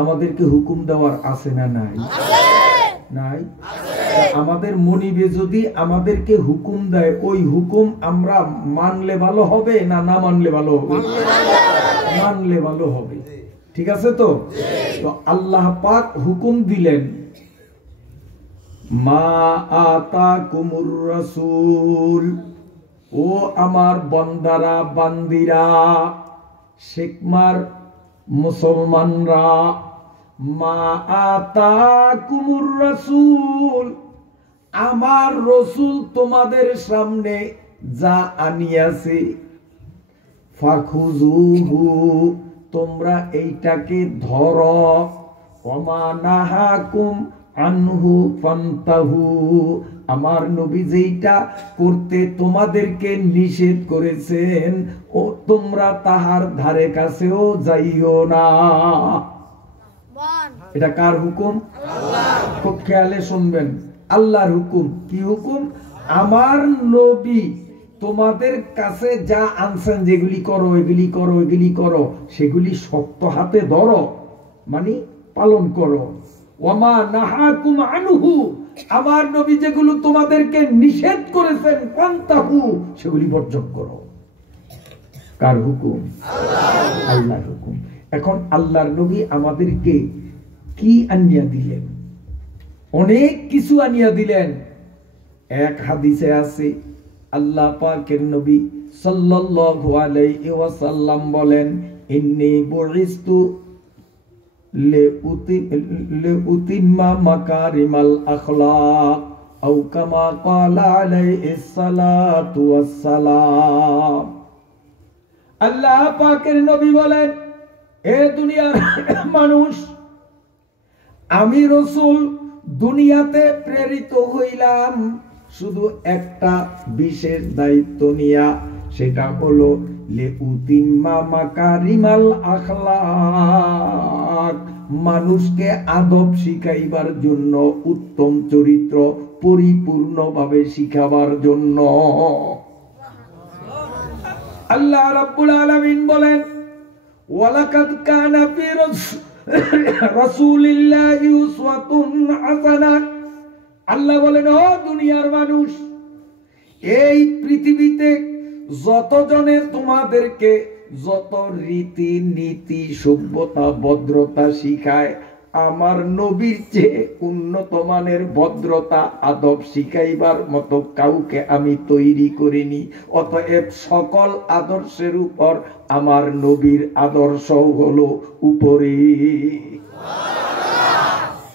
আমাদেরকে হুকুম দেওয়ার আছে না নাই? নাই। আমাদের মনিবে যদি আমাদেরকে হুকুম দেয়, ওই হুকুম আমরা মানলে ভালো হবে না না মানলে ভালো হবে? মানলে ভালো হবে। ঠিক আছে তো? তো আল্লাহ পাক হুকুম দিলেন, মা আতাকুমুর রাসূল, ও আমার বান্দারা বান্দিরা, শিকমার মুসলমানরা, মা আতাকুমুর রাসূল, আমার রসুল তোমাদের সামনে যা আনিয়াছে, ফাখুযুহু, তোমরা এইটাকে ধরো, ওমা নাহাকুম আনহু ফান্তাহু, আমার নবী যেটা করতে তোমাদেরকে নিষেধ করেছেন ও তোমরা তাহার ধারে কাছেও যাইও না। এটা কার হুকুম? খুব খেয়ালে শুনবেন, আল্লাহর হুকুম। কি হুকুম? আমার নবী তোমাদের কাছে যা আনছেন, যেগুলি করো এগুলি করো এগুলি করো, সেগুলি শক্ত হাতে ধরো, মানে পালন করো। ওয়ামা নাহাকুম আনহু, আমার নবী যেগুলো তোমাদেরকে নিষেধ করেছেন, ফান্তাহু, সেগুলি বর্জন করো। কার হুকুম? আল্লাহর হুকুম। এখন আল্লাহর নবী আমাদেরকে কি আনিয়া দিলেন? অনেক কিছু আনিয়া দিলেন। এক হাদিসে আছে, আল্লাহ পাকের নবী সাল্লাল্লাহু আলাইহি ওয়াসাল্লাম বলেন, ইন্নী বুইস্তু লিউতিম্মা মাকারিমাল আখলাক, আও কামা ক্বালা আলাইহিস সালাতু ওয়াস সালাম। আল্লাহ পাকের নবী বলেন, এ দুনিয়ার মানুষ, আমি রাসূল দুনিয়াতে প্রেরিত হইলাম শুধু একটা বিশেষ দায়িত্ব নিয়া, সেটা হলো লিউতিম্মা মাকারিমাল আখলাক, মানুষকে আদব শিখাইবার জন্য, উত্তম চরিত্র পরিপূর্ণভাবে শিখাবার জন্য। আল্লাহ রাব্বুল আলামিন বলেন, ওয়ালাকাদ কানা ফি রাসূলিল্লাহি উসওয়াতুন হাসানাহ। আল্লাহ বলেন, ও দুনিয়ার মানুষ, এই পৃথিবীতে যতজনে তোমাদেরকে যত রীতি নীতি সভ্যতা ভদ্রতা শিখায়, আমার নবীর চেয়ে উন্নত মানের ভদ্রতা আদব শিখাইবার মতো কাউকে আমি তৈরি করিনি। অতএব সকল আদর্শের উপর আমার নবীর আদর্শ হলো উপরে।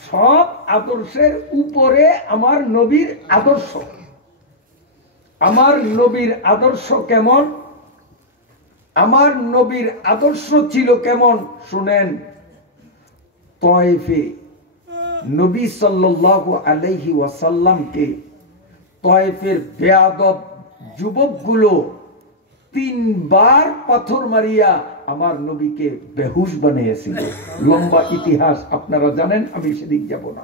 সব আদর্শের উপরে আমার নবীর আদর্শ। আমার নবীর আদর্শ কেমন? আমার নবীর আদর্শ ছিল কেমন শুনেন। তয়েফে নবী সাল্লাল্লাহু আলাইহি ওয়াসাল্লামকে তয়েফের বেয়াদব যুবকগুলো 3 বার পাথর মারিয়া আমার নবীকে বেহুশ বানিয়েছিল। লম্বা ইতিহাস আপনারা জানেন, আমি সেদিক যাব না।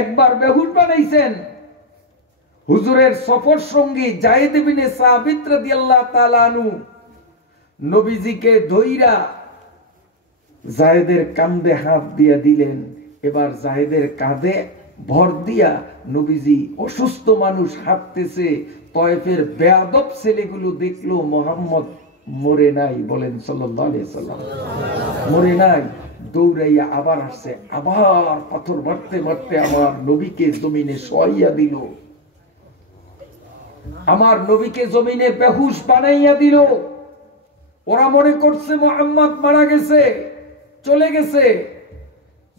একবার বেহুশ বানাইছেন হুজুরের সফর সঙ্গী যায়েদ ইবনে সাবিত রাদিয়াল্লাহু তাআলা আনহু, নবীজিকে ধইরা জায়েদের কাঁধে হাত দিয়া দিলেন। এবার জায়েদের কাঁধে ভর দিয়া নবীজি, অসুস্থ মানুষ হাঁটতেছে, তয়েফের বেয়াদব ছেলেগুলো দেখলো মুহাম্মদ মরে নাই, বলেন সাল্লাল্লাহু আলাইহি সাল্লাম, মরে নাই, দৌড়াইয়া আবার আসছে, আবার পাথর মারতে মারতে আমার নবীকে জমিনে শোয়াইয়া দিল, আমার নবীকে জমিনে বেহুশ বানাইয়া দিল। ওরা মনে করছে মুহাম্মদ মারা গেছে, চলে গেছে।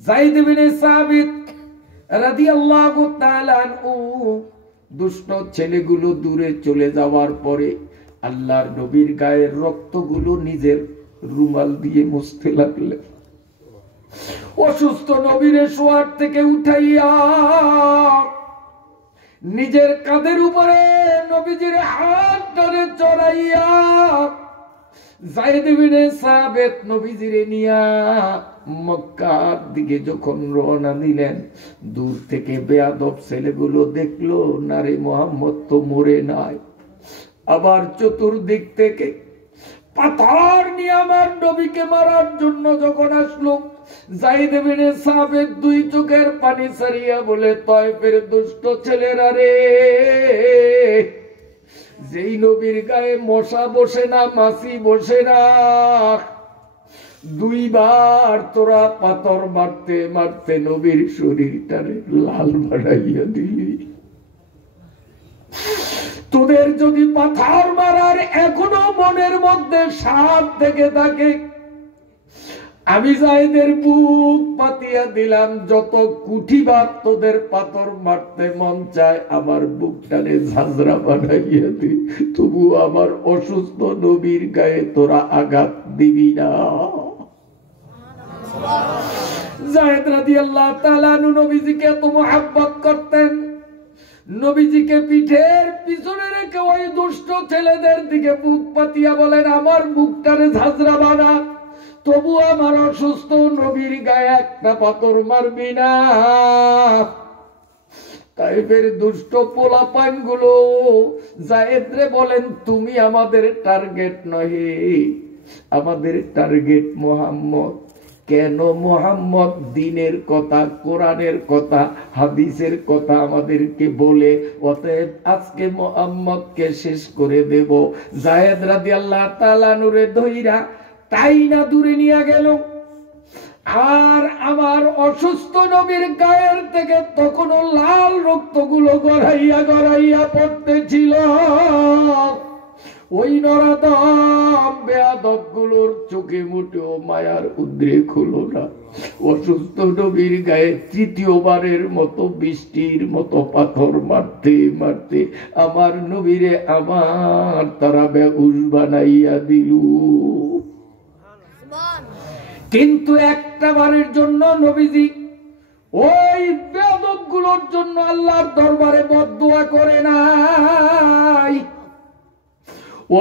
যায়েদ ইবনে সাবিত রাদিয়াল্লাহু তাআলা আনহু, দুষ্ট ছেলেগুলো দূরে চলে যাওয়ার পরে আল্লাহর নবীর গায়ের রক্তগুলো নিজের রুমাল দিয়ে মুছতে লাগলেন। অসুস্থ নবীরে শোয়ার থেকে উঠাইয়া নিজের কাঁধের উপরে নবীজির হাত ধরে চড়াইয়া যায়েদ ইবনে সাবিত নবীজিরে নিয়া মক্কার দিকে যখন রওনা দিলেন, দূর থেকে বেয়াদব ছেলেগুলো দেখলো নারে মুহাম্মদ তো মরে নাই। আবার চতুর্দিক থেকে পাথর নিয়ে আমার নবীকে মারার জন্য যখন আসলো, যায়েদ ইবনে সাবিত দুই চোখের পানি ছাড়িয়া বলে, তায়েফের দুষ্ট ছেলেরা রে, যেই নবীর গায়ে মশা বসে না, মাছি বসে না, দুইবার তোরা পাথর মারতে মারতে নবীর শরীরটারে লাল বানাইয়া দিলি। তোদের যদি পাথর মারার এখনো মনের মধ্যে সাধ থেকে থাকে, আমি যায়েদের বুক পাতিয়া দিলাম। যত কুঠিবার তোদের পাথর মারতে মন চায়, আমার বুকটারে ঝাঁঝরা বানাইয়া দি, তবু আমার অসুস্থ নবীর গায়ে তোরা আঘাত দিবি না। যায়েদ রাদিয়াল্লাহু তাআলা নবীজিকে এত মুহাব্বত করতেন, নবীজিকে পিঠের পিছনে রেখে ওই দুষ্ট ছেলেদের দিকে বুক পাতিয়া বলেন, আমার বুকটারে ঝাঁঝরা বানা, তবু আমার অসুস্থ নবীর গায়ে একটা পাথর মারবি না। তাইফের দুষ্ট পোলাপান গুলো যায়েদরে বলেন, তুমি আমাদের টার্গেট নহে, আমাদের টার্গেট মুহাম্মদ। কেন? মুহাম্মদ দিনের কথা, কোরআনের কথা, হাদিসের কথা আমাদেরকে বলে, অতএব আজকে মুহাম্মদকে শেষ করে দেব। যায়েদ রাদিয়াল্লাহু তাআলা নূরে ধইরা তাই না দূরে নিয়ে গেল। আর আমার অসুস্থ নবীর গায়ের থেকে তখনও লাল রক্তগুলো গড়াইয়া গড়াইয়া পড়তেছিল। ওই নরাদম বেয়াদব গুলোর চোখে মোটেও মায়ার উদ্রেক হলো না। অসুস্থ নবীর গায়ে তৃতীয়বারের মতো বৃষ্টির মতো পাথর মারতে মারতে আমার নবীরে আমার তারা বেহুশ বানাইয়া দিল। কিন্তু একটা বারের জন্য নবীজি ওই বেয়াদব গুলোর জন্য আল্লাহর দরবারে বদদুয়া করে নাই।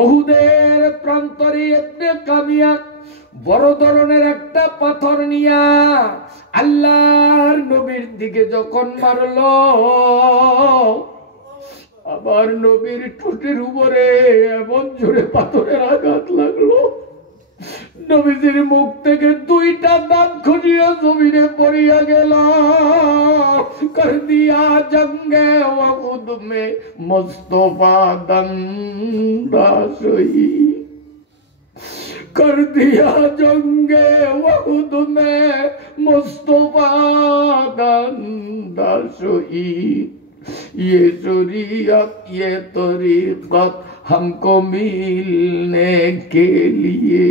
উহুদের প্রান্তরে ইবনে কামিয়া বড় ধরনের একটা পাথর নিয়া আল্লাহর নবীর দিকে যখন মারলো, আবার নবীর ঠোঁটের উপরে এমন জোরে পাথরের আঘাত লাগলো, নবীজির মুখ থেকে দুইটা দাঁত খুঁজিয়া জমিনে পড়িয়া গেল। কর দিয়া জঙ্গে উহুদ মে মুস্তাফা দন্দাশই, কর দিয়া জঙ্গে উহুদ মে মুস্তাফা দন্দাশই। ये शरीयत ये तरीक़त हमको मिलने के लिए।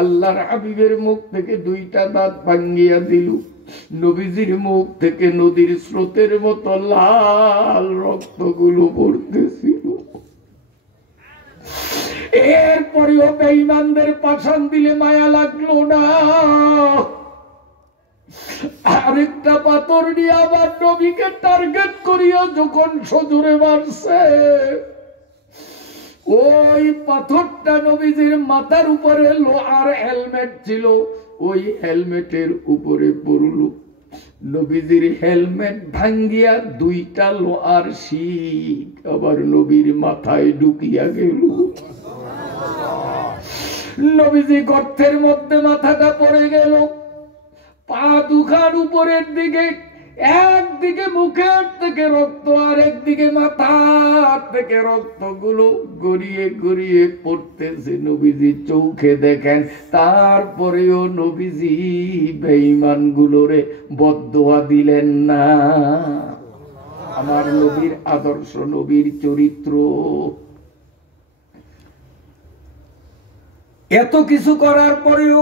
আল্লাহর হাবিবের মুখ থেকে দুইটা দাঁত ভাঙিয়া দিল, নবীজির মুখ থেকে নদীর স্রোতের মতো লাল রক্তগুলো পড়তেছিল। এরপরেও বেঈমানদের পাশান দিলে মায়া লাগলো না। আরেকটা পাথর নিয়ে আবার নবীকে টার্গেট করিয়া যখন সজোরে মারছে, ওই পাথরটা নবীজির মাথার উপরে লোহার হেলমেট ছিল, ওই হেলমেটের উপরে পড়ল। নবীজির হেলমেট ভাঙ্গিয়া দুইটা লোহার শিক আবার নবীর মাথায় ঢুকিয়া গেল। নবীজি গর্তের মধ্যে মাথাটা পড়ে গেল। পা দুখান উপরের দিকে, একদিকে মুখের থেকে রক্ত, আর একদিকে মাথা থেকে রক্তগুলো গড়িয়ে গড়িয়ে পড়তেছে। নবীজি চোখে দেখেন, তারপরেও নবীজি বেঈমান গুলোরে বদদোয়া দিলেন না। আমার নবীর আদর্শ, নবীর চরিত্র। এত কিছু করার পরেও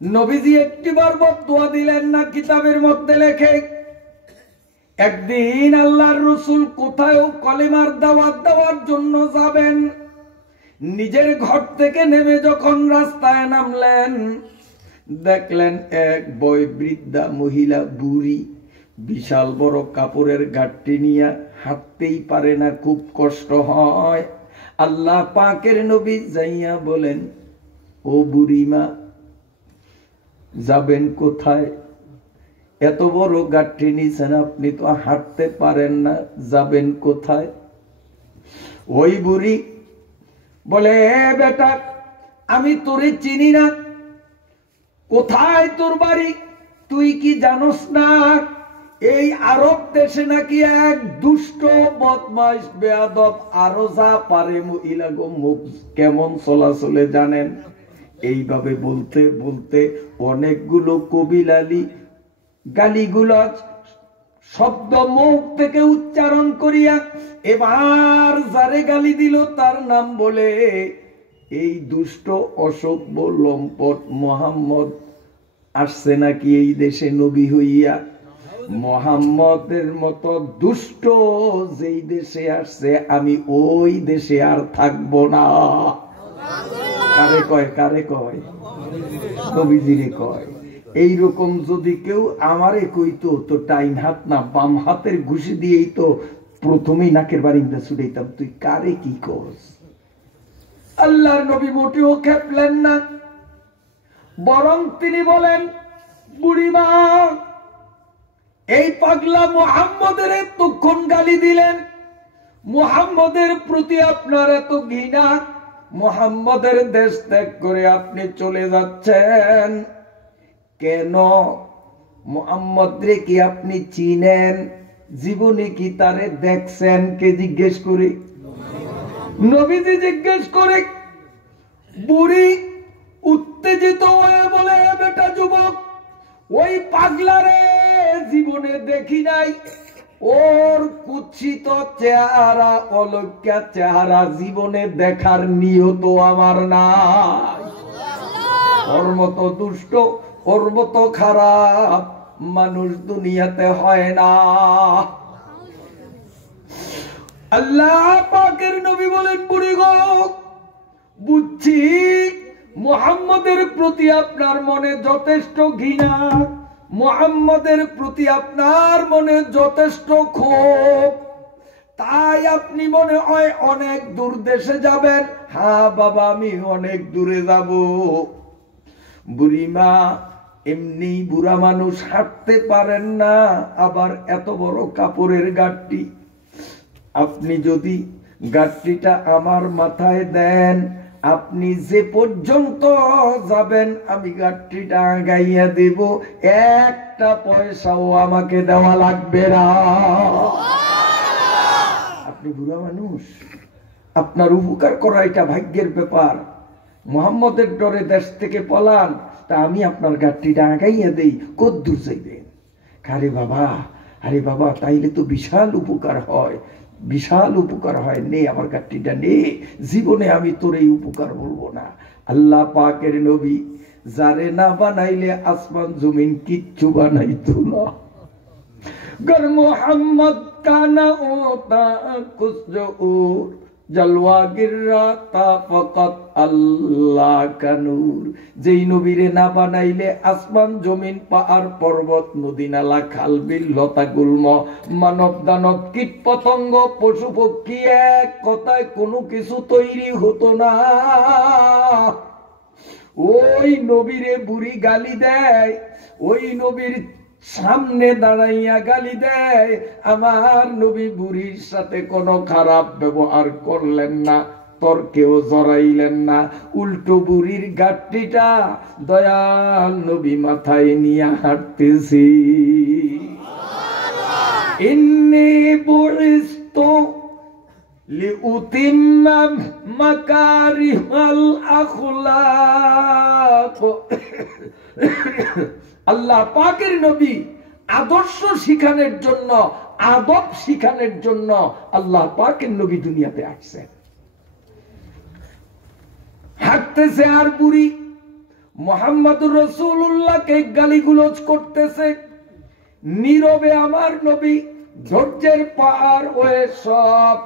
নবীজি একটিবার বদদুয়া দিলেন না। কিতাবের মধ্যে লেখে, একদিন আল্লাহর রাসূল কোথাও কলেমার দাওয়াত দেওয়ার জন্য যাবেন, নিজের ঘর থেকে নেমে যখন রাস্তায় নামলেন, দেখলেন এক বয়োবৃদ্ধা মহিলা, বুড়ি, বিশাল বড় কাপড়ের গাঁটটি নিয়ে হাঁটতেই পারে না, খুব কষ্ট হয়। আল্লাহ পাকের নবী যাইয়া বলেন, ও বুড়িমা, যাবেন কোথায়? এত বড় গাঁটটি নিছেন, আপনি তো হাঁটতে পারেন না, যাবেন কোথায়? ওই বুড়ি বলে বেটা আমি তোরে চিনি না, কোথায় তোর বাড়ি তুই কি জানোস না? এই আরব দেশে নাকি এক দুষ্ট বদমাইশ বেয়াদব আরো যা পারে মহিলা গো মুখ কেমন চলাচলে জানেন? এইভাবে বলতে বলতে অনেকগুলো কবিলালি গালিগুলোজ শব্দ মুখ থেকে উচ্চারণ করিয়া এবার যারে গালি দিল তার নাম বলে এই দুষ্ট অসভ্য লম্পট মুহাম্মদ আসছে নাকি এই দেশে নবী হইয়া? মুহাম্মদের মতো দুষ্ট যেই দেশে আসছে আমি ওই দেশে আর থাকবো না। কারে কয়? কারে কয়? নবীজিরে কয়। এইরকম যদি কেউ আমারে কইতো তো টাইম হাত না বাম হাতের ঘুষি দিয়েই তো প্রথমেই নাকের বারিন্দা ছুটাইতাম। তুই কারে কি করস? আল্লাহর নবী মোটেও খেপলেন না, বরং তিনি বলেন বুড়িমা এই পাগলা মুহাম্মদের এতক্ষণ গালি দিলেন, মুহাম্মদের প্রতি আপনার এত ঘৃণা, মুহাম্মদের দেশ ত্যাগ করে আপনি চলে যাচ্ছেন কেন? মুহাম্মদরে কি আপনি চিনেন? জীবনে কি তারে দেখছেন? কে জিজ্ঞেস করে? নবীজি জিজ্ঞেস করে। বুড়ি উত্তেজিত হয়ে বলে বেটা যুবক ওই পাগলারে জীবনে দেখি নাই, ওর কুৎসিত চেহারা অলক্ষ্যা চেহারা জীবনে দেখার নিয়ত আমার নাই। ওর মতো দুষ্ট ওর মতো খারাপ মানুষ দুনিয়াতে হয় না। আল্লাহ পাকের নবী বলেন বুড়ি গো বুঝছি মুহাম্মদের প্রতি আপনার মনে যথেষ্ট ঘৃণা, মুহাম্মদের প্রতি আপনার মনে যথেষ্ট ক্ষোভ, তাই আপনি মনে হয় অনেক দূর দেশে যাবেন। হ্যাঁ বাবা আমি অনেক দূরে যাব। বুড়িমা এমনি বুড়া মানুষ হাঁটতে পারেন না, আবার এত বড় কাপড়ের গাঁটটি, আপনি যদি গাঁটটিটা আমার মাথায় দেন আপনি যে পর্যন্ত যাবেন আমি গাঁটটিটা আগাইয়া দেব, একটা পয়সাও আমাকে দেওয়া লাগবে না। আপনি বুড়া মানুষ, আপনার উপকার করা এটা ভাগ্যের ব্যাপার। মুহাম্মদের ডরে দেশ থেকে পলান, তা আমি আপনার গাঁটটিটা আগাইয়া দেই, কদ্দূর যাইবেন? আরে বাবা তাইলে তো বিশাল উপকার হয়, বিশাল উপকার হয়। নে আমার গাঁটটিটা নে, জীবনে আমি তোর এই উপকার বলবো না। আল্লাহ পাকের নবী যারে না বানাইলে আসমান জমিন কিচ্ছু বানাইতো না। গর মোহাম্মদ কানা ওতা কুছ জো জলওয়া গিরাতা ফকত আল্লাহ কা নূর। যেই নবীরে না বানাইলে আসমান জমিন পাহাড় পর্বত নদী নালা খাল বিল লতা গুল্ম মানব দানব কীট পতঙ্গ পশু পক্ষী এক কথায় কোনো কিছু তৈরি হতো না। ওই নবীরে বুড়ি গালি দেয়, ওই নবীর সামনে দাঁড়াইয়া গালি দেয়। আমার নবী বুড়ির সাথে কোনো খারাপ ব্যবহার করলেন না, তর্কেও জড়াইলেন না, উল্টো বুড়ির গাঁটটিটা দয়াল নবী মাথায় নিয়ে হাঁটতেছি। ইন্নী বুইসতু লিউতিম্মা মাকারিমাল আখলাক। আল্লাহ পাকের নবী আদর্শ শিখানোর জন্য, আদব শিখানোর জন্য আল্লাহ পাকের নবী দুনিয়াতে আসছেন। হাঁটতেছে আর বুড়ি মুহাম্মদুর রাসূলুল্লাহকে গালিগুলোজ করতেছে। নীরবে আমার নবী ধৈর্যের পাহাড় হয়ে সব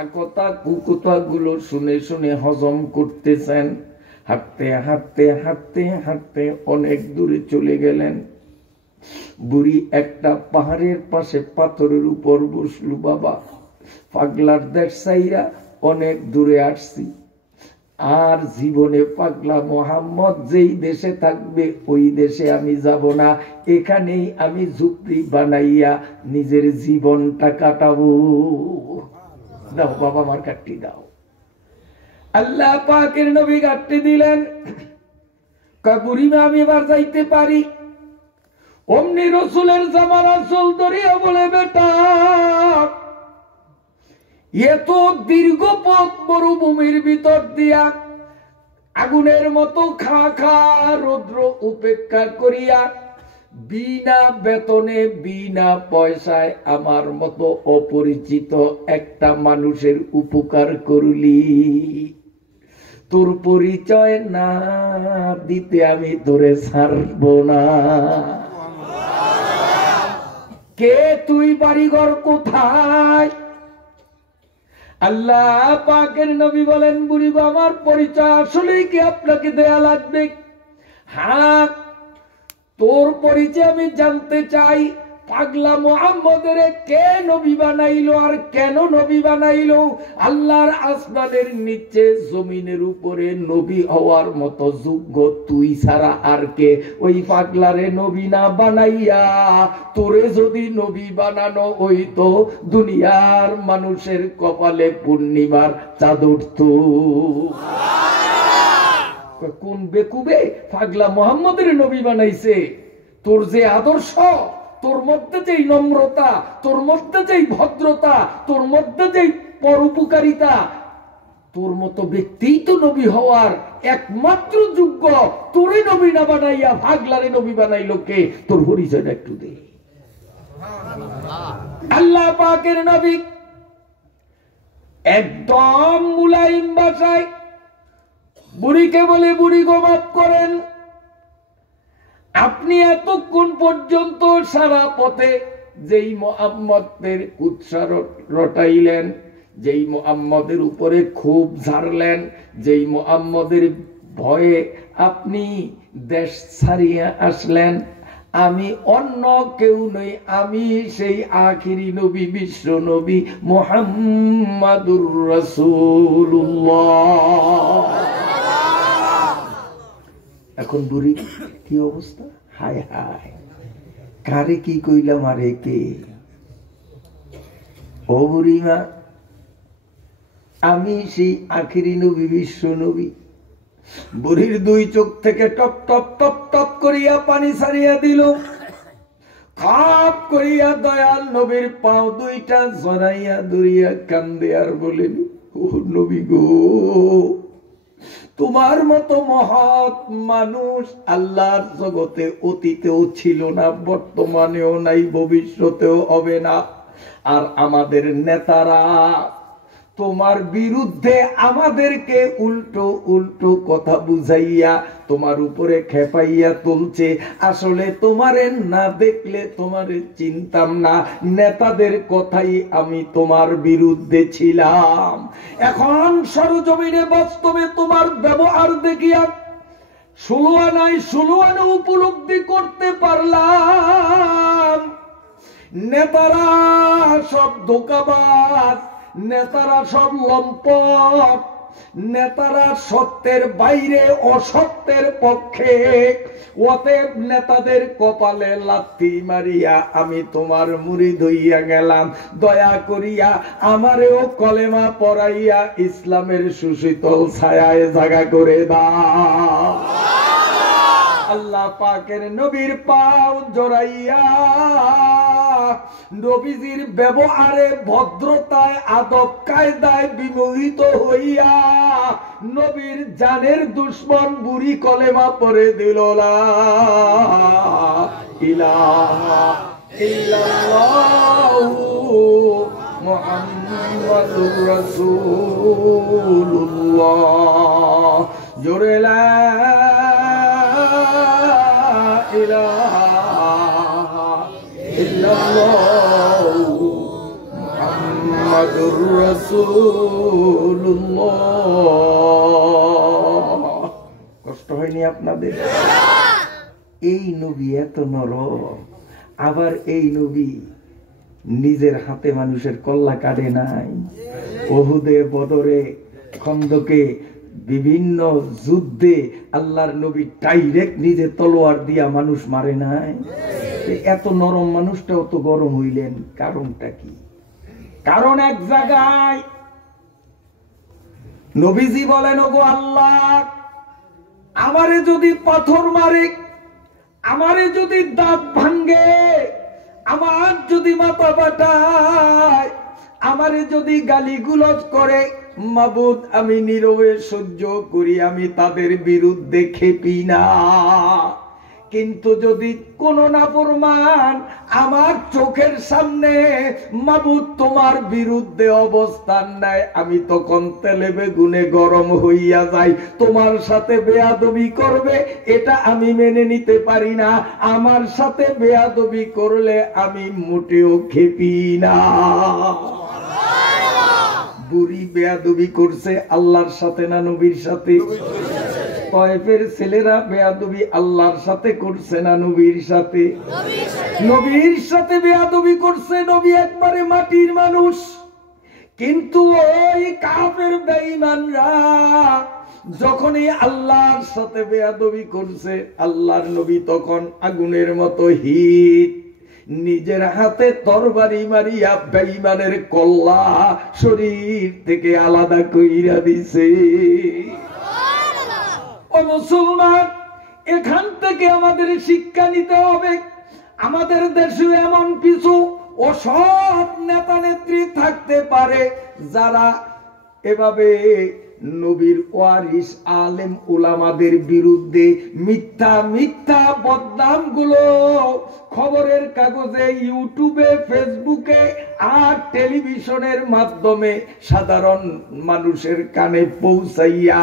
আকতা কুকতা গুলো শুনে শুনে হজম করতেছেন। হাঁটতে হাঁটতে হাঁটতে হাঁটতে অনেক দূরে চলে গেলেন। বুড়ি একটা পাহাড়ের পাশে পাথরের উপর বসলু। বাবা পাগলার দেশ চাইরা অনেক দূরে আসছি, আর জীবনে পাগলা মুহাম্মদ যেই দেশে থাকবে ওই দেশে আমি যাব না, এখানেই আমি ঝুপড়ি বানাইয়া নিজের জীবনটা কাটাবো। দাও বাবা আমার কাটটি দাও। আল্লাহ পাকের নবী গাঁটতে দিলেন, বুড়িমা আমি এবার যাইতে পারি। অমনি রসুলের জামার আঁচল ধরিয়া বলে, বেটা এত দীর্ঘ পথ মরুভূমির ভিতর দিয়া আগুনের মতো খা খা রৌদ্র উপেক্ষা করিয়া বিনা বেতনে বিনা পয়সায় আমার মতো অপরিচিত একটা মানুষের উপকার করলি, তোর পরিচয় না দিতে আমি তোরে ছাড়ব না। কে তুই, বাড়িঘর কোথায়? আল্লাহ পাকের নবী বলেন, বুড়ি গো আমার পরিচয় আসলেই কি আপনাকে দেয়া লাগবে? হ্যাঁ, তোর পরিচয় আমি জানতে চাই। পাগলা মুহাম্মদের কে নবী বানাইলো আর কেন নবী বানাইলো? আল্লাহর আসমানের নিচে জমিনের উপরে নবী হওয়ার মতো যোগ্য তুই ছাড়া আর কে? ওই পাগলারে নবী না বানাইয়া তোরে যদি নবী বানানো হইতো, দুনিয়ার মানুষের কপালে পূর্ণিমার চাঁদ উঠতো। কোন বেকুবে পাগলা মুহাম্মদের নবী বানাইছে? তোর যে আদর্শ, তোর মধ্যে যে নম্রতা, তোর মধ্যে যে ভদ্রতা, তোর মধ্যে যে পরোপকারিতা, তোর মতো ব্যক্তিই তো নবী হওয়ার একমাত্র যোগ্য। তোরে নবী না বানাইয়া পাগলারে নবী বানাইলো কে? তোর পরিচয়টা একটু দে। আল্লাহ পাকের নবী একদম মুলায়ম ভাষায় বুড়িকে বলে, বুড়ি গো মাফ করেন, আপনি এতক্ষণ পর্যন্ত সারা পথে যেই মুহাম্মদের উৎসাহ রটাইলেন, যেই মুহাম্মদের উপরে খুব ঝাড়লেন, যেই মুহাম্মদের ভয়ে আপনি দেশ ছাড়িয়ে আসলেন, আমি অন্য কেউ নই, আমি সেই আখিরি নবী, বিশ্ব নবী মুহাম্মাদুর রাসূলুল্লাহ। এখন বুড়ি কি অবস্থা? হায় হায়, কারে কি কইলাম আরে কে? ও বুড়িমা, আমি সেই আখিরি নবী, বিশ্ব নবী। বুড়ির দুই চোখ থেকে টপ টপ টপ টপ করিয়া পানি ছাড়িয়া দিল। খাপ করিয়া দয়াল নবীর পাও দুইটা জড়াইয়া ধরিয়া কান্দে আর বলেন, ও নবী গো, তোমার মতো মহৎ মানুষ আল্লাহর জগতে অতীতেও ছিল না, বর্তমানেও নাই, ভবিষ্যতেও হবে না। আর আমাদের নেতারা তোমার বিরুদ্ধে আমাদেরকে উল্টো উল্টো কথা বুঝাইয়া তোমার উপরে খেপাইয়া তুলছে। আসলে তোমারে না দেখলে তোমারে চিনতাম না, নেতাদের কথাই আমি তোমার বিরুদ্ধে ছিলাম। এখন সরজমিনে বাস্তবে তোমার ব্যবহার দেখিয়া 16 আনায় 16 আনা উপলব্ধি করতে পারলাম, নেতারা সব ধোঁকাবাজ, নেতারা সব লম্পট, নেতারা সত্যের বাইরে অসত্যের পক্ষে। অতএব নেতাদের কপালে লাথি মারিয়া আমি তোমার মুরিদ হইয়া গেলাম। দয়া করিয়া আমারেও কলেমা পড়াইয়া ইসলামের সুশীতল ছায়ায় জায়গা করে দাও। আল্লাহ পাকের নবীর পাও জড়াইয়া নবীজির ব্যবহারে, ভদ্রতায়, আদব কায়দায় বিমোহিত হইয়া নবীর জানের দুশ্মন বুড়ি কলেমা পড়ে দিল, লা ইলাহা ইল্লাল্লাহু মুহাম্মাদুর রাসূলুল্লাহ। জোরে লা ইলাহা ইল্লাল্লাহু মুহাম্মাদুর রাসূলুল্লাহ। কষ্ট হয়নি আপনাদের? এই নবী এত নরম, আবার এই নবী নিজের হাতে মানুষের কল্লা কাটে নাই। উহুদে, বদরে, খন্দকে, বিভিন্ন যুদ্ধে আল্লাহর নবী ডাইরেক্ট নিজে তলোয়ার দিয়া মানুষ মারে নাই। এত নরম মানুষটাও তো গরম হইলেন, কারণটা কি? কারণ এক জায়গায় নবীজি বলেন, ওগো আল্লাহ, আমারে যদি পাথর মারে, আমারে যদি দাঁত ভাঙ্গে, আমার যদি মাথা ফাটায়, আমারে যদি গালিগুলোজ করে, মাবুদ আমি নীরবে সহ্য করি, আমি তাদের বিরুদ্ধে খেপি না। কিন্তু যদি কোন নাফরমান আমার চোখের সামনে মাবুদ তোমার বিরুদ্ধে অবস্থান নেয়, আমি তখন তেলে বেগুনে গরম হইয়া যাই। তোমার সাথে বেয়াদবি করবে এটা আমি মেনে নিতে পারি না, আমার সাথে বেয়াদবি করলে আমি মোটেও খেপি না। বুড়ি বেয়াদবি করছে আল্লাহর সাথে না নবীর সাথে? তয়েফের ছেলেরা বেয়াদবি আল্লাহর সাথে করছে না নবীর সাথে? নবীর সাথে বেয়াদবি করছে। নবী একবারে মাটির মানুষ, কিন্তু ওই কাফের বেঈমানরা যখনই আল্লাহর সাথে বেয়াদবি করছে, আল্লাহর নবী তখন আগুনের মতো হিট, নিজের হাতে তরবারি মারিয়া বেঈমানের কল্লা শরীর থেকে আলাদা কইরা দিছে। ও মুসলমান, এখান থেকে আমাদের শিক্ষা নিতে হবে। আমাদের দেশে এমন কিছু অসৎ নেতা নেত্রী থাকতে পারে যারা এভাবে নবীর ওয়ারিস আলেম উলামাদের বিরুদ্ধে মিথ্যা মিথ্যা বদনাম গুলো খবরের কাগজে, ইউটিউবে, ফেসবুকে আর টেলিভিশনের মাধ্যমে সাধারণ মানুষের কানে পৌঁছাইয়া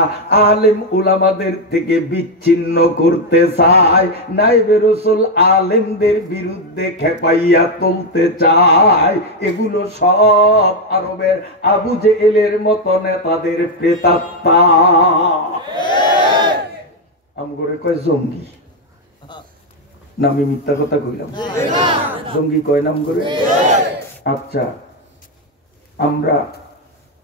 আলেম উলামাদের থেকে বিচ্ছিন্ন করতে চায়। নাইবে রাসূল আলেমদের বিরুদ্ধে খেপাইয়া তুলতে চায়। এগুলো সব আরবের আবু জেহেলের মতো নেতাদের প্রেতাত্মা। আমগরে কয় জঙ্গি, না আমি মিথ্যা কথা কইলাম? জঙ্গি কয় নাম করে। আচ্ছা, আমরা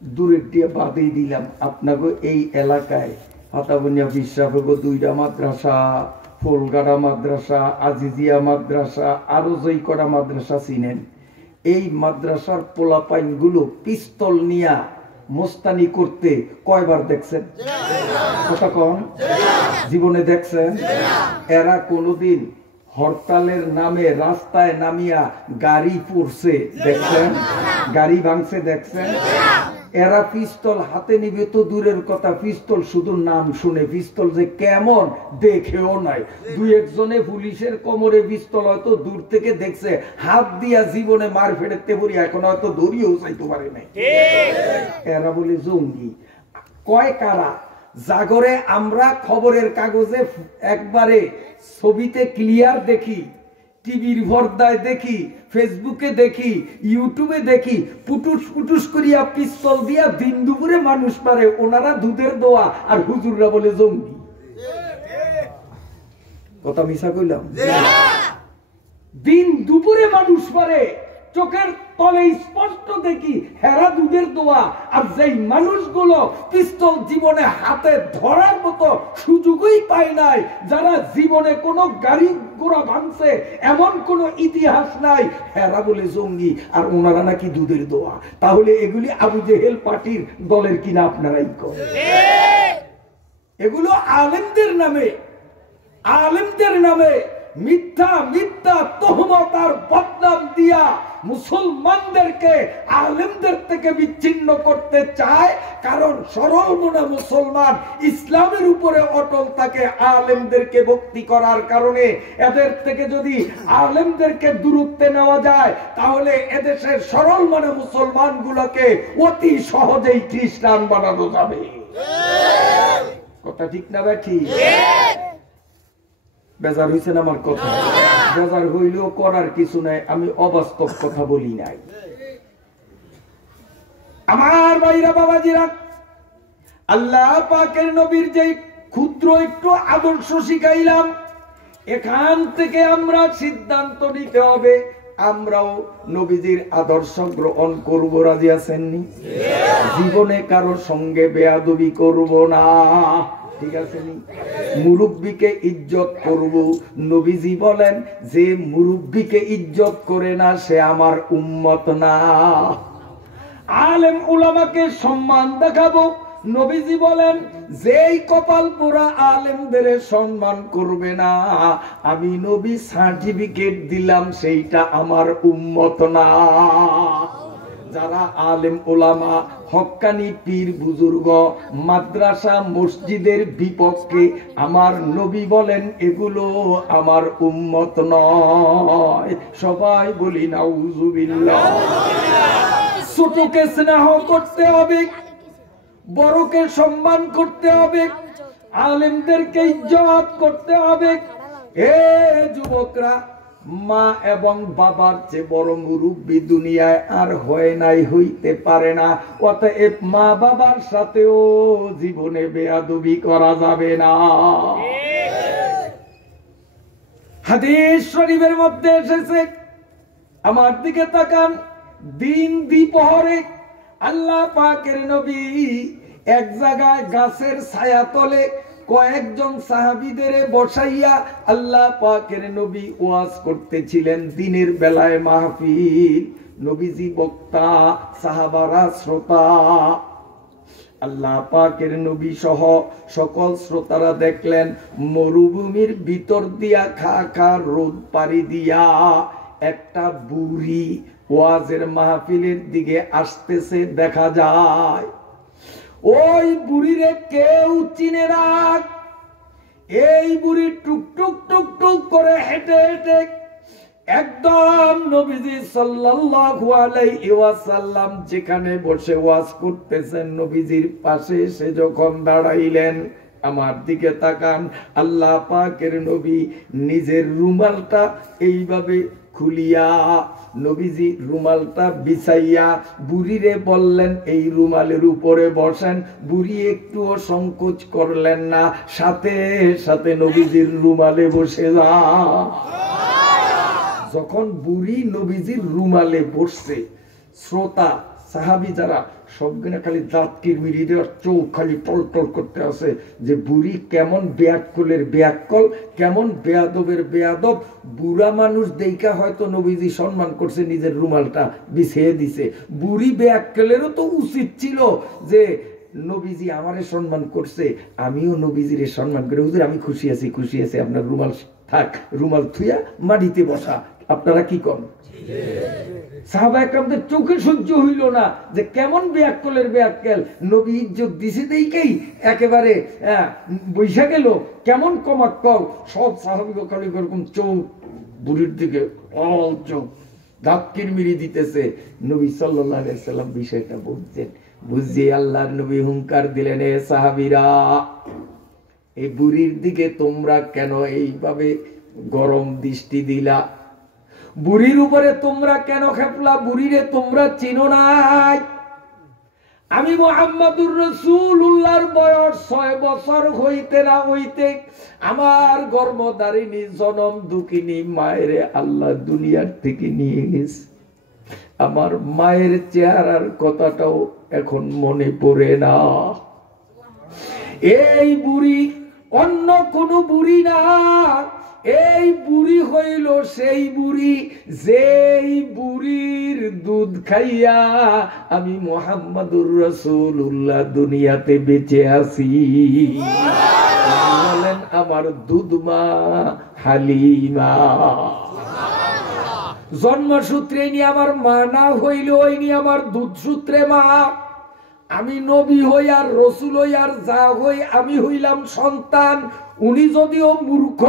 দূরের দিয়ে বাদেই দিলাম, আপনাকে এই এলাকায় ফাতাবনিয়া বিশ্বাসগো 2টা মাদ্রাসা, ফুলগাড়া মাদ্রাসা, আজিজিয়া মাদ্রাসা, আরো যেই কটা মাদ্রাসা চিনেন, এই মাদ্রাসার পোলাপাইন গুলো পিস্তল নিয়া মোস্তানি করতে কয়বার দেখছেন? কথা কন। জীবনে দেখছেন? এরা কোনদিন হরতালের নামে রাস্তায় নামিয়া গাড়ি পড়ছে দেখছেন? গাড়ি ভাঙছে দেখছেন? এরা পিস্তল হাতে নিবে তো দূরের কথা, পিস্তল শুধু নাম শুনে, পিস্তল যে কেমন দেখেও নাই। 2-1 পুলিশের কোমরে পিস্তল হয়তো দূর থেকে দেখছে, হাত দিয়া জীবনে মার ফেড়তে পড়ি এখন হয়তো ধরিয়েও চাইতে পারে নাই। এরা বলে জঙ্গি। কয় কারা? জাগরে আমরা খবরের কাগজে একবারে ছবিতে ক্লিয়ার দেখি, টিভির পর্দায় দেখি, ফেসবুকে দেখি, ইউটিউবে দেখি, পুটুস পুটুস করিয়া পিস্তল দিয়া দিন দুপুরে মানুষ মারে। ওনারা দুধের দোয়া আর হুজুররা বলে জঙ্গি। কথা মিছা কইলাম? দিন দুপুরে মানুষ মারে, চোখের তলে স্পষ্ট দেখি হেরা দুধের দোয়া। আর যেই মানুষগুলো পিস্তল জীবনে হাতে ধরার মতো সুযোগই পায় নাই, যারা জীবনে কোনো গাড়ি ঘোড়া ভাঙছে এমন কোনো ইতিহাস নাই, হেরা বলে জঙ্গি। আর ওনারা নাকি দুধের দোয়া। তাহলে এগুলি আবু জেহেল পার্টির দলের কিনা আপনারাই করেন। এগুলো আলেমদের নামে, আলেমদের নামে মিথ্যা মিথ্যা তহমত আর বদনাম দিয়া মুসলমানদেরকে আলেমদের থেকে বিচ্ছিন্ন করতে চায়। কারণ সরল মনা মুসলমান ইসলামের উপরে অটল থাকে আলেমদেরকে ভক্তি করার কারণে। এদের থেকে যদি আলেমদেরকে দূরত্বে নেওয়া যায়, তাহলে এদেশের সরল মনা মুসলমান গুলোকে অতি সহজেই খ্রিস্টান বানানো যাবে। কথা ঠিক না ভাই? ঠিক। বেজার হইছেন আমার কথা? বেজার হইলেও করার কিছু নাই, আমি অবাস্তব কথা বলি নাই। আমার ভাইরা বাবাজিরা, আল্লাহ পাকের নবীর যে ক্ষুদ্র একটু আদর্শ শিখাইলাম, এখান থেকে আমরা সিদ্ধান্ত নিতে হবে আমরাও নবীজির আদর্শ গ্রহণ করব। রাজি আছেননি? জীবনে কারো সঙ্গে বেয়াদবি করব না, ঠিক আছে? মুরব্বীকে ইজ্জত করব। নবীজি বলেন, যে মুরব্বীকে ইজ্জত করে না সে আমার উম্মত না। আলেম উলামাকে সম্মান দেখাবো, নবীজি বলেন, যেই কপাল পোড়া আলেমদের সম্মান করবে না, আমি নবী সার্টিফিকেট দিলাম সেইটা আমার উম্মত না। যারা আলেম ওলামা, হক্কানি পীর বুজুর্গ, মাদ্রাসা মসজিদের বিপক্ষে, আমার নবী বলেন এগুলো আমার উম্মত নয়। সবাই বলি নাউজুবিল্লাহ। ছোটকে স্নেহ করতে হবে, বড়কে সম্মান করতে হবে, আলেমদেরকে ইজ্জত করতে হবে। হে যুবকরা, মা এবং বাবার চেয়ে বড় মুরব্বী দুনিয়ায় আর হয় নাই, হইতে পারে না। অতএব মা বাবার সাথেও জীবনে বেয়াদবি করা যাবে না। হাদিস শরীফের মধ্যে এসেছে, আমার দিকে তাকান, দিন দ্বিপ্রহরে আল্লাহ পাকের নবী এক জায়গায় গাছের ছায়া তলে কয়েকজন সাহাবীদের বসাইয়া আল্লাহ পাকের নবী ওয়াজ করতেছিলেন। দিনের বেলায় মাহফিল, নবীজি বক্তা, সাহাবারা শ্রোতা। আল্লাহ পাকের নবী সহ সকল শ্রোতারা দেখলেন মরুভূমির ভিতর দিয়া খা খা রোদ পাড়ি দিয়া একটা বুড়ি ওয়াজের মাহফিলের দিকে আসতেছে দেখা যায়। ওই বুড়িরে কেউ চিনে না। এই বুড়ি টুকটুক টুকটুক করে হেঁটে হেঁটে একদম নবীজি সাল্লাল্লাহু আলাইহি ওয়াসাল্লাম যেখানে বসে ওয়াজ করতেছেন, নবীজির পাশে সে যখন দাঁড়াইলেন, আমার দিকে তাকান, আল্লাহ পাকের নবী নিজের রুমালটা এইভাবে খুলিয়া, নবীজি রুমালটা বিছাইয়া বুড়িরে বললেন এই রুমালের উপরে বসেন। বুড়ি একটুও সংকোচ করলেন না, সাথে সাথে নবীজির রুমালে বসে যা। যখন বুড়ি নবীজির রুমালে বসছে, শ্রোতা সাহাবী যারা সবগুলো খালি দাঁত কিরমিরি দেওয়ার, চোখ খালি টলটল করতে আছে যে বুড়ি কেমন বেয়াক্কলের বেয়াক্কল, কেমন বেয়াদবের বেয়াদব। বুড়া মানুষ দেখা হয়তো নবীজি সম্মান করছে, নিজের রুমালটা বিছিয়ে দিছে। বুড়ি বেয়াক্কলেরও তো উচিত ছিল যে নবীজি আমারে সম্মান করছে, আমিও নবীজির সম্মান করি। হুজুর আমি খুশি আছি, খুশি আছি, আপনার রুমাল থাক, রুমাল থুইয়া মাটিতে বসা। আপনারা কি করেন? সাহাবা একরামদের চোখে সহ্য হইল না যে কেমন বেয়াক্কলের বেয়াক্কেল, নবী ইজ্জত দিছে দেইকেই একেবারে বৈশা গেল, কেমন কমাক্কল। সব সাহাবী খালি এরকম চোখ বুড়ির দিকে, অল চোখ, দাঁত কিরমিরি দিতেছে। নবী সাল্লাল্লাহু আলাইহি সাল্লাম বিষয়টা বুঝছেন, বুঝিয়ে আল্লাহর নবী হুঙ্কার দিলেন, এ সাহাবীরা, এই বুড়ির দিকে তোমরা কেন এইভাবে গরম দৃষ্টি দিলা? বুড়ির উপরে তোমরা কেন খেপলা? বুড়িরে তোমরা চিনো নাই? আমি মুহাম্মাদুর রাসূলুল্লাহর বয়স 6 বছর হইতে না হইতে আমার গর্ভধারিণী জনম দুঃখিনী মায়েরে আল্লাহ দুনিয়ার থেকে নিয়ে গেছে। আমার মায়ের চেহারার কথাটাও এখন মনে পড়ে না। এই বুড়ি অন্য কোন বুড়ি না, এই বুড়ি হইল সেই বুড়ি যেই বুড়ির দুধ খাইয়া আমি মুহাম্মাদুর রাসূলুল্লাহ দুনিয়াতে বেঁচে আছি। বলেন আমার দুধ মা হালিমা। জন্মসূত্রে ইনি আমার মা না হইল, ইনি আমার দুধ সূত্রে মা। আমি নবী হই আর রসুল হই আর যা হই, আমি হইলাম সন্তান। উনি যদিও মূর্খ,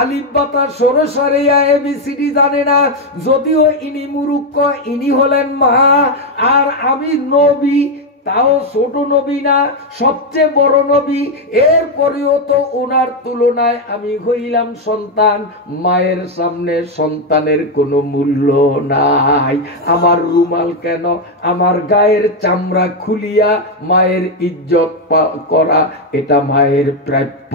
আলিফ বাতা সরসরে এবিসিডি জানে না, যদিও ইনি মূর্খ, ইনি হলেন মা। আর আমি নবী, তাও ছোট নবী না, সবচেয়ে বড় নবী। এরপরেও তো ওনার তুলনায় আমি হইলাম সন্তান। মায়ের সামনে সন্তানের কোনো মূল্য নাই। আমার রুমাল কেন, আমার গায়ের চামড়া খুলিয়া মায়ের ইজ্জত করা, এটা মায়ের প্রাপ্য।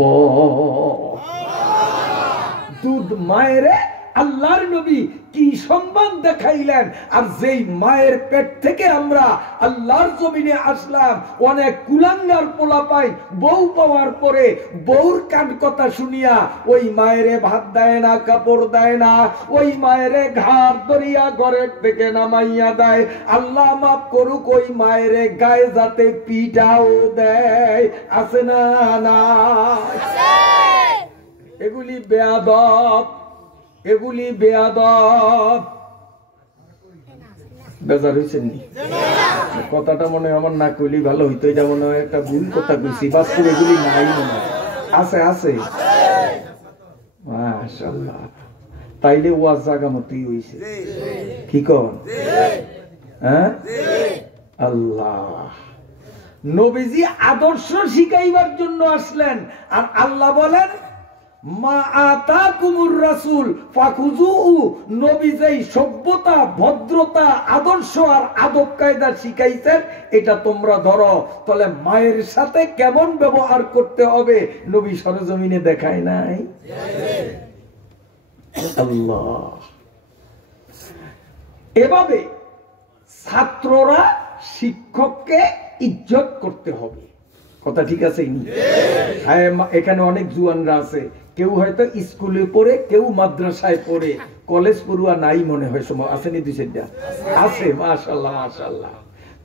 দুধ মায়েরে আল্লাহর নবী কি সম্মান দেখাইলেন। আর যেই মায়ের পেট থেকে আমরা আল্লাহর জমিনে আসলাম, অনেক কুলাঙ্গার পোলা পাই, বউ পাওয়ার পরে বউর কান কথা শুনিয়া ওই মায়েরে ভাত দেয় না, কাপড় দেয় না, ওই মায়েরে ঘাট ধরিয়া ঘরের থেকে নামাইয়া দেয়। আল্লাহ মাফ করুক, ওই মায়েরে গায়ে যাতে পিঠাও দেয়। আছে না? না, এগুলি বেয়াদব, এগুলি বেয়াদব। বেজার হয়েছেন নি? কথাটা মনে হয় আমার না কইলি ভালো হইতো, এটা মনে হয় একটা ভুল কথা কইছি। বাস্তব এগুলি নাই মনে হয়। আছে, আছে, মাশাআল্লাহ। তাইলে ওয়াজ জায়গা মতই হইছে। কি কন? হ্যাঁ, আল্লাহ নবীজি আদর্শ শিখাইবার জন্য আসলেন। আর আল্লাহ বলেন মা আতাকুমুর রাসূল ফাখুযুহু, নবী যেই সভ্যতা, ভদ্রতা, আদর্শ আর আদব কায়দা শিখাইছেন এটা তোমরা ধরো। তাহলে মায়ের সাথে কেমন ব্যবহার করতে হবে নবী সরজমিনে দেখায় নাই? আল্লাহ। এভাবে ছাত্ররা শিক্ষককে ইজ্জত করতে হবে। কথা ঠিক আছে? হ্যাঁ, এখানে অনেক জুয়ানরা আছে, কেউ হয়তো স্কুলে পড়ে, কেউ মাদ্রাসায় পড়ে, কলেজ পড়ুয়া নাই মনে হয়। সময় আসেনি? দুই চারটা আছে। মাশাআল্লাহ, মাশাআল্লাহ।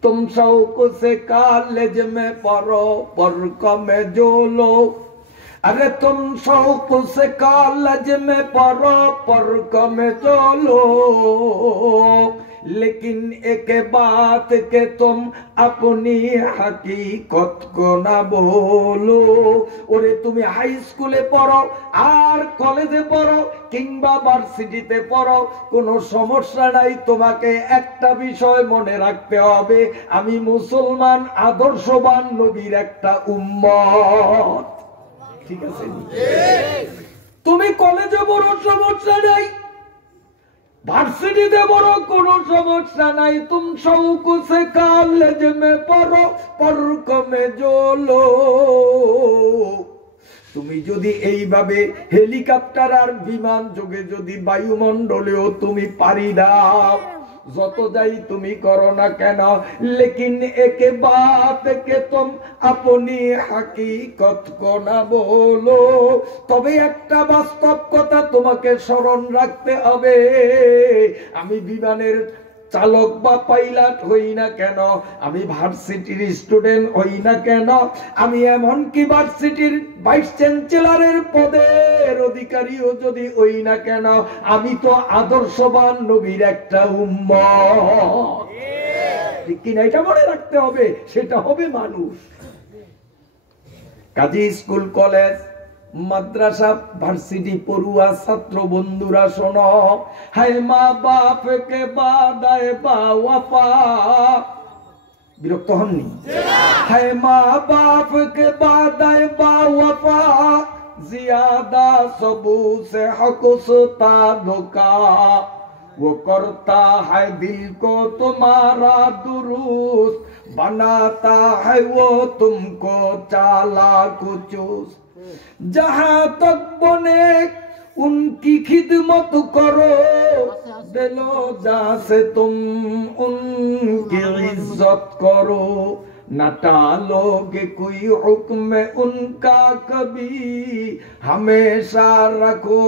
तुम शौक से कॉलेज में पढ़ो पर्क में जो लो, अरे तुम शौक से कॉलेज में पढ़ो पर्क में जो लो, लेकिन एक बात के तुम अपनी हकीकत को ना बोलो। ওরে তুমি হাই স্কুলে পড়ো আর কলেজে পড়ো কিংবা ভার্সিটিতে পড়ো, কোনো সমস্যা নাই, তোমাকে একটা বিষয় মনে রাখতে হবে, আমি মুসলমান আদর্শবান নবীর একটা উম্মত। ঠিক আছে? তুমি কলেজে পড়ো, সমস্যা নাই, ভার্সিটিতে বড় কোনো সমস্যা নাই, তুম শৌক সে কলেজ মে পড়ো পর্ক মে জোলো। তুমি যদি এইভাবে হেলিকপ্টার আর বিমান যোগে যদি বায়ুমণ্ডলেও তুমি পারি দাও, যত যাই তুমি করো না কেন, লেকিন একে বাত কে তুম আপনি হাকিকত কো না বলো, তবে একটা বাস্তব কথা তোমাকে স্মরণ রাখতে হবে, আমি বিমানের চালক বা পাইলট হই না কেন, আমি ভার্সিটির স্টুডেন্ট হই না কেন, আমি এমনকি ভার্সিটির ভাইস চ্যান্সেলরের পদের অধিকারীও যদি হই না কেন, আমি তো আদর্শবান নবীর একটা উম্মত। ঠিক কিনা? এটা মনে রাখতে হবে, সেটা হবে মানুষ। কাজী স্কুল, কলেজ, মাদ্রাসা, ভার্সিটি পড়ুয়া ছাত্র বন্ধুরা শোনো, হায় মা বাপ কে বাদায়ে বা ওয়াফা, বিরক্ত হননি? হায় মা বাপ কে বাদায়ে বা ওয়াফা, জিয়াদা সবু সে হক সুতা ধোকা, वो करता है दिल को तुम्हारा दुरुस्त, बनाता है वो तुमको चालाक चुस्त, जहां तक बने उनकी खिदमत करो, दिलो जा से तुम उनकी इज्जत करो, न टालोगे कोई हुक्म उनका कभी, हमेशा रखो